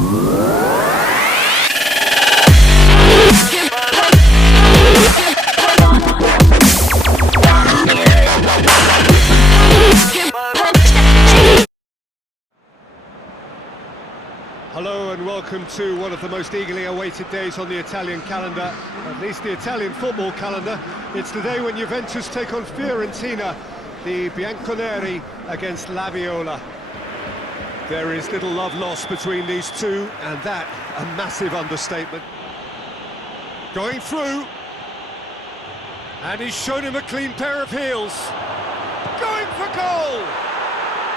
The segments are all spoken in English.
Hello and welcome to one of the most eagerly awaited days on the Italian calendar, at least the Italian football calendar. It's the day when Juventus take on Fiorentina, the Bianconeri against La Viola. There is little love lost between these two, and that a massive understatement. Going through, and he's shown him a clean pair of heels. Going for goal!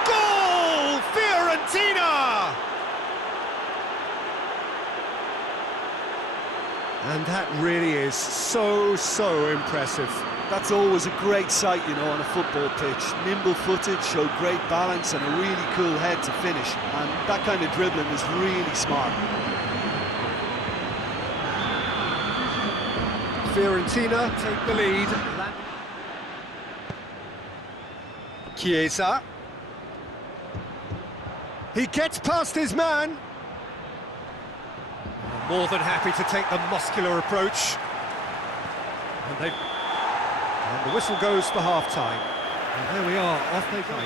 Goal! Fiorentina! And that really is so impressive. That's always a great sight, you know, on a football pitch. Nimble-footed, showed great balance and a really cool head to finish. And that kind of dribbling is really smart. Fiorentina take the lead. Chiesa. He gets past his man. More than happy to take the muscular approach. And the whistle goes for half-time. And there we are, off they go.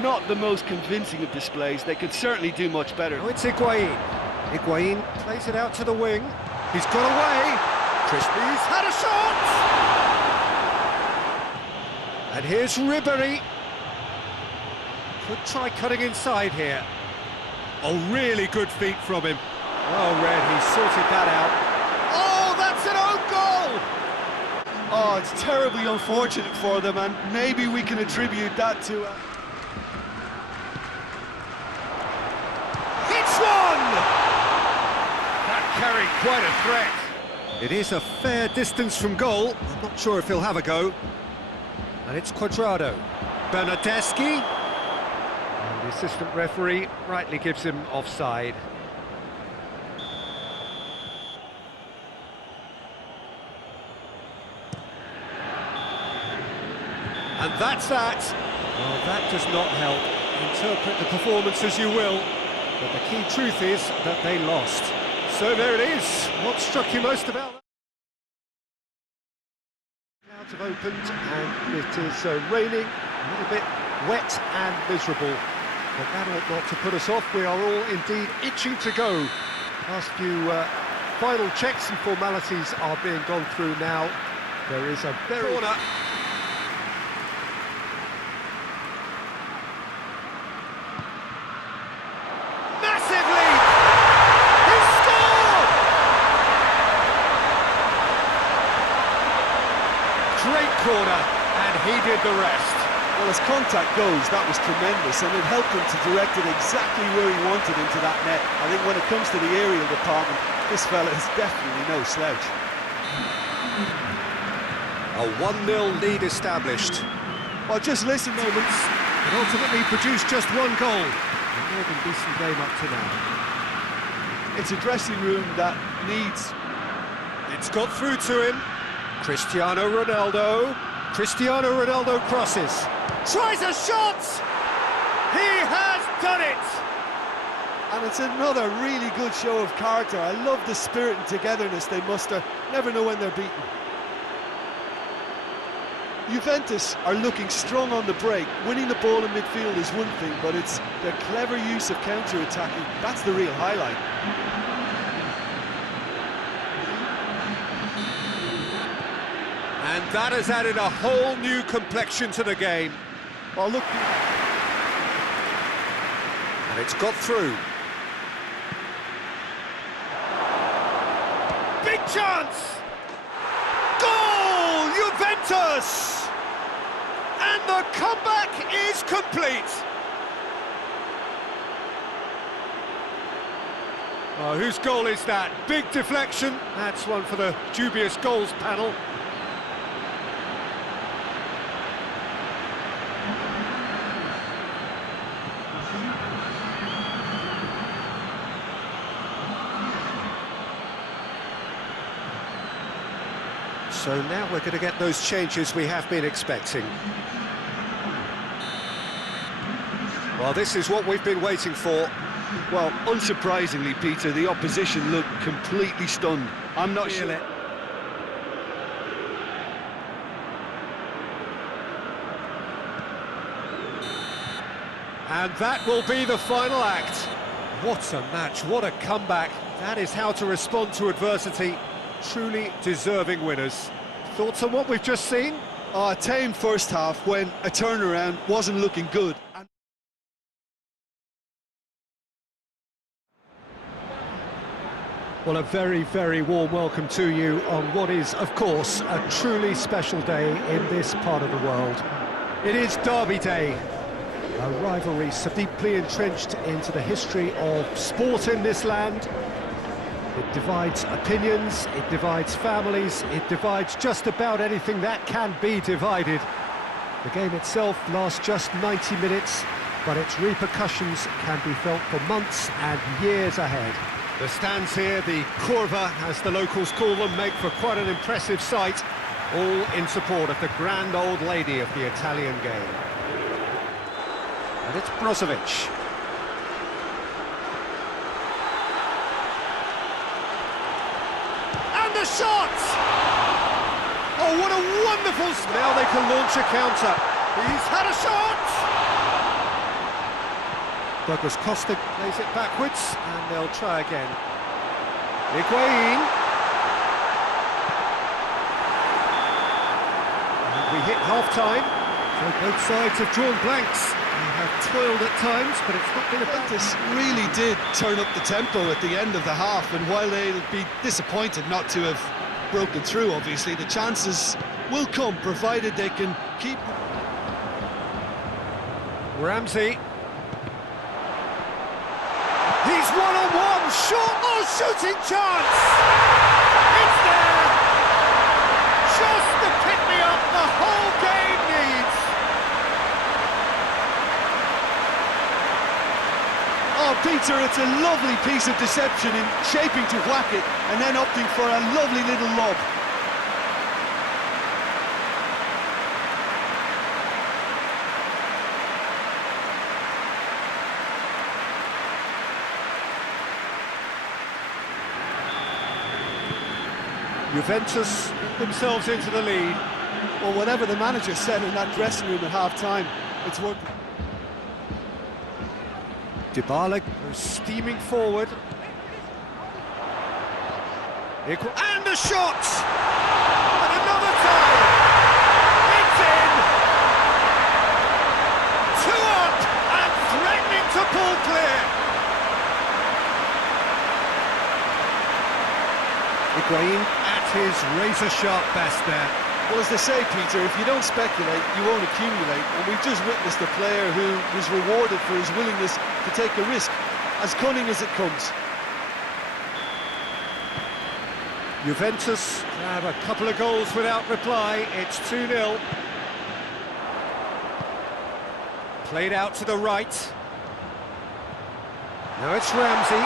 Not the most convincing of displays. They could certainly do much better. Oh, it's Higuain. Higuain plays it out to the wing. He's got away. Crispy's had a shot! And here's RIBERY. Could try cutting inside here. Oh, really good feet from him. Well read, he sorted that out. Oh, that's an own goal! Oh, it's terribly unfortunate for them, and maybe we can attribute that to... Hits one! That carried quite a threat. It is a fair distance from goal. I'm not sure if he'll have a go. And it's Quadrado. Bernardeschi. And the assistant referee rightly gives him offside. And that's that. Well, that does not help. Interpret the performance as you will, but the key truth is that they lost. So there it is. What struck you most about that? Clouds have opened and it is raining, a little bit wet and miserable. But that ought not to put us off. We are all indeed itching to go. Last few final checks and formalities are being gone through now. There is a very... Corner. Great corner, and he did the rest. Well, as contact goes, that was tremendous, and it helped him to direct it exactly where he wanted into that net. I think when it comes to the aerial department, this fella is definitely no slouch. A 1-0 lead established. Well, just listen moments, but ultimately produced just one goal. A more than decent game up to now. It's a dressing room that needs... It's got through to him. Cristiano Ronaldo crosses, tries a shot! He has done it! And it's another really good show of character. I love the spirit and togetherness they muster. Never know when they're beaten. Juventus are looking strong on the break. Winning the ball in midfield is one thing, but it's their clever use of counter-attacking. That's the real highlight. And that has added a whole new complexion to the game. Well, look... And it's got through. Big chance! Goal! Juventus! And the comeback is complete! Oh, whose goal is that? Big deflection. That's one for the dubious goals panel. So now we're going to get those changes we have been expecting. Well, this is what we've been waiting for. Well, unsurprisingly, Peter, the opposition looked completely stunned. I'm not sure. And that will be the final act. What a match, what a comeback. That is how to respond to adversity. Truly deserving winners. Thoughts on what we've just seen? A tame first half when a turnaround wasn't looking good. Well, a very, very warm welcome to you on what is, of course, a truly special day in this part of the world. It is Derby Day, a rivalry so deeply entrenched into the history of sport in this land. It divides opinions, it divides families, it divides just about anything that can be divided. The game itself lasts just 90 minutes, but its repercussions can be felt for months and years ahead. The stands here, the curva, as the locals call them, make for quite an impressive sight, all in support of the grand old lady of the Italian game. And it's Brozovic. And the shot! Oh, what a wonderful... Now they can launch a counter. He's had a shot! Douglas COSTA plays it backwards, and they'll try again. HIGUAIN. We hit half-time, so both sides have drawn blanks. They have toiled at times, but it's not been a bad... This really did turn up the tempo at the end of the half, and while they'll be disappointed not to have broken through, obviously, the chances will come, provided they can keep... RAMSEY. He's one-on-one, shot, oh, shooting chance! It's there! Just the pick-me-up the whole game needs! Oh, Peter, it's a lovely piece of deception in shaping to whack it and then opting for a lovely little lob. Juventus themselves into the lead. Well, whatever the manager said in that dressing room at half-time, it's working. Dybala goes steaming forward. And a shot! And another time! It's in! 2 up and threatening to pull clear! HIGUAIN at his razor-sharp best there. Well, as they say, Peter, if you don't speculate, you won't accumulate. And we've just witnessed a player who was rewarded for his willingness to take a risk, as cunning as it comes. Juventus have a couple of goals without reply. It's 2-0. Played out to the right. Now it's RAMSEY.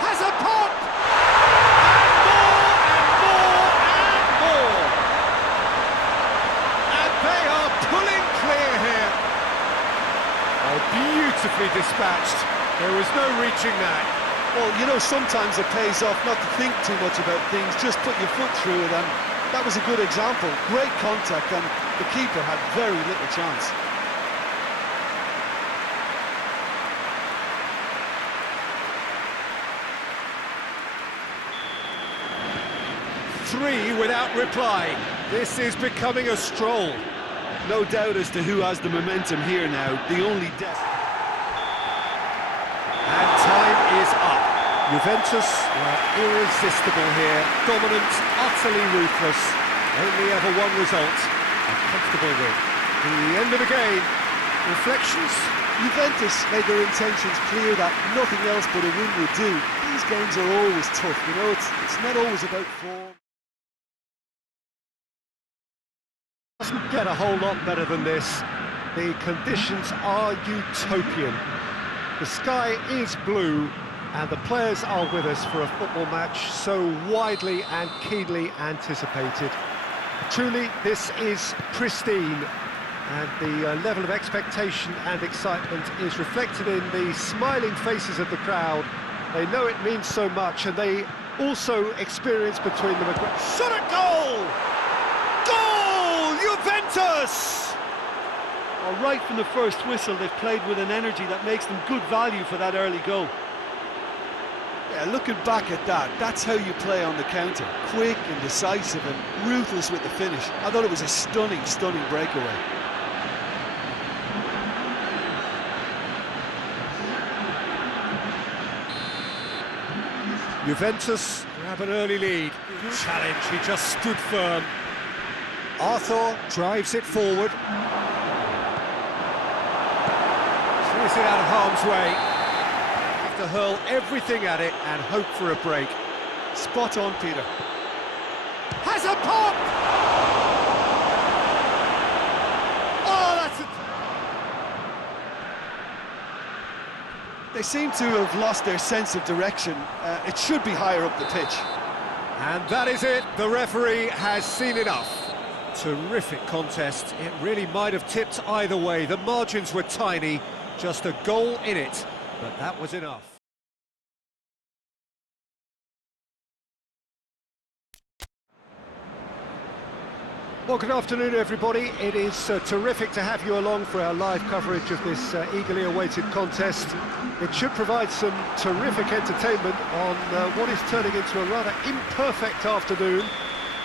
Has a pop! Beautifully dispatched. There was no reaching that. Well, you know, sometimes it pays off not to think too much about things, just put your foot through it, and that was a good example. Great contact, and the keeper had very little chance. Three without reply. This is becoming a stroll. No doubt as to who has the momentum here now. The only And time is up. Juventus were irresistible here. Dominant, utterly ruthless. Only ever one result. A comfortable win. The end of the game. Reflections? Juventus made their intentions clear that nothing else but a win would do. These games are always tough, you know, it's not always about form. Doesn't get a whole lot better than this. The conditions are utopian. The sky is blue, and the players are with us for a football match so widely and keenly anticipated. Truly, this is pristine. and the level of expectation and excitement is reflected in the smiling faces of the crowd. They know it means so much, and they also experience between them a great... Shot at goal! Goal! Juventus! Well, right from the first whistle, they've played with an energy that makes them good value for that early goal. Yeah, looking back at that, that's how you play on the counter. Quick and decisive and ruthless with the finish. I thought it was a stunning breakaway. Juventus grab an early lead. Challenge, he just stood firm. Arthur drives it forward. Clears it out of harm's way. Have to hurl everything at it and hope for a break. Spot on, Peter. Has a pop! Oh, that's a... They seem to have lost their sense of direction. It should be higher up the pitch. And that is it. The referee has seen enough. Terrific contest. It really might have tipped either way. The margins were tiny, just a goal in it, but that was enough. Well, good afternoon, everybody. It is terrific to have you along for our live coverage of this eagerly awaited contest. It should provide some terrific entertainment on what is turning into a rather imperfect afternoon.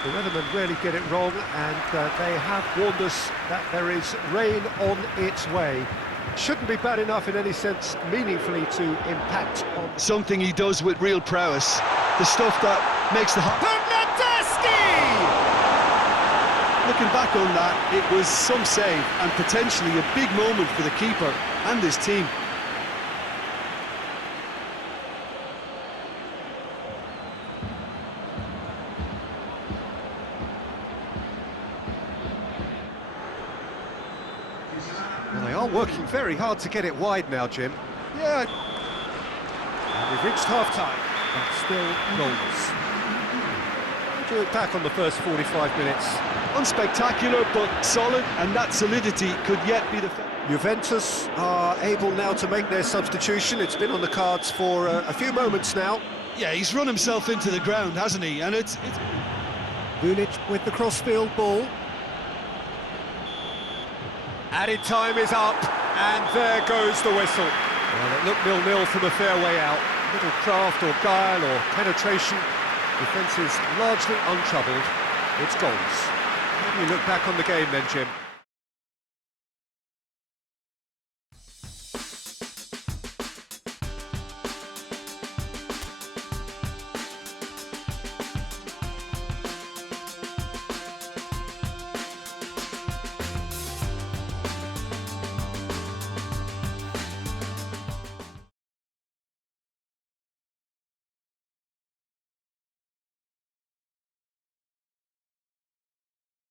The weathermen rarely get it wrong, and they have warned us that there is rain on its way. Shouldn't be bad enough in any sense meaningfully to impact on... Something he does with real prowess. The stuff that makes the... Looking back on that, it was some save and potentially a big moment for the keeper and his team. Well, they are working very hard to get it wide now, Jim. Yeah. And we've reached half-time, but still goalless. How do you look back on the first 45 minutes? Unspectacular, but solid, and that solidity could yet be the... Juventus are able now to make their substitution. It's been on the cards for a few moments now. Yeah, he's run himself into the ground, hasn't he? And it's... Bulic with the crossfield ball. Added time is up, and there goes the whistle. Well, it looked 0-0 from a fair way out. Little craft or guile or penetration. Defence is largely untroubled. It's goals. How do you look back on the game then, Jim?